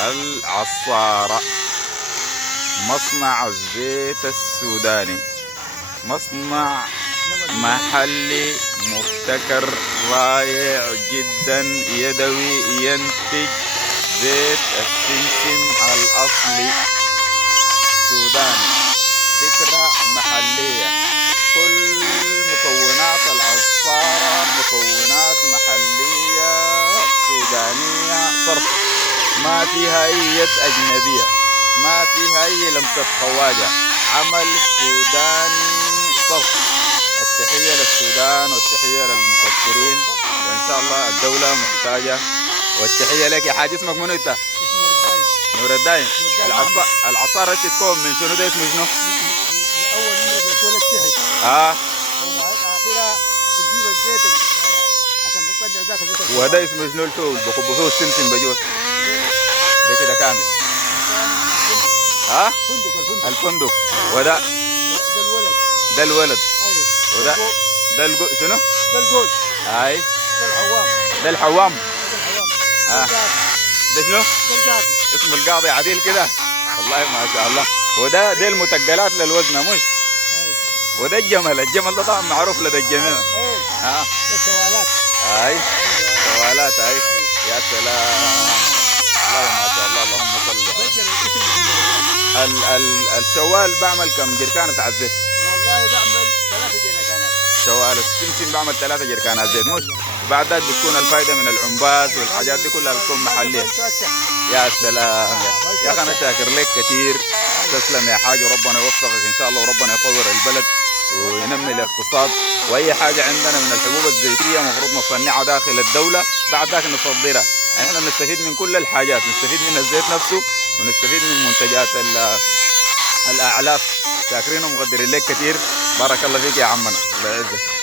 العصارة، مصنع الزيت السوداني، مصنع محلي مبتكر رائع جدا يدوي، ينتج زيت السمسم الأصلي سوداني، فكرة محلية. كل مكونات العصارة مكونات محلية سودانية صرف، ما فيها أي يد أجنبية، ما فيها أي لمسة خواجة، عمل سوداني صرف. التحية للسودان والتحية للمفكرين، وإن شاء الله الدولة محتاجة. والتحية لك يا حاج. اسمك منو انت؟ نور الدايم. العصارة تتكون من شنو؟ ده اسمه شنو؟ اول نمره بتقول السحر وبعد اخرها بتجيب الزيت عشان تطلع ذاك الزيت. وده اسمه شنو الفول بكبوا فيه السمسم بجوز؟ ده كده كامل. فندق الفندق. وده الولد. ده الولد. ايوه. وده شنو؟ ده الجوز. اي ده الحوام. ده الحوام. ده ده شنو؟ ده القاضي. اسمه القاضي عديل كده. والله ما شاء الله. وده دي المتقلات للوزن مش؟ وده الجمل ده طبعا معروف لدى الجميع. ده الشوالات. اي شوالات. اي يا سلام. والله ما شاء الله. اللهم صل. الشوال بعمل كم جركان بتاع الزيت؟ والله بعمل 3 جركانات. شوال السمسم بعمل 3 جركانات زيت مش؟ وبعد ذلك بتكون الفايده من العنباز والحاجات دي كلها بتكون محليه. يا سلام يا اخي، انا شاكر لك كثير. تسلم يا حاج، وربنا يوفقك ان شاء الله، وربنا يطور البلد وينمي الاقتصاد. واي حاجه عندنا من الحبوب الزيتيه المفروض نصنعها داخل الدوله، بعد ذاك نصدرها. احنا نستفيد من كل الحاجات، نستفيد من الزيت نفسه ونستفيد من منتجات الاعلاف. شاكرين ومقدرين لك كثير. بارك الله فيك يا عمنا، الله يعزك.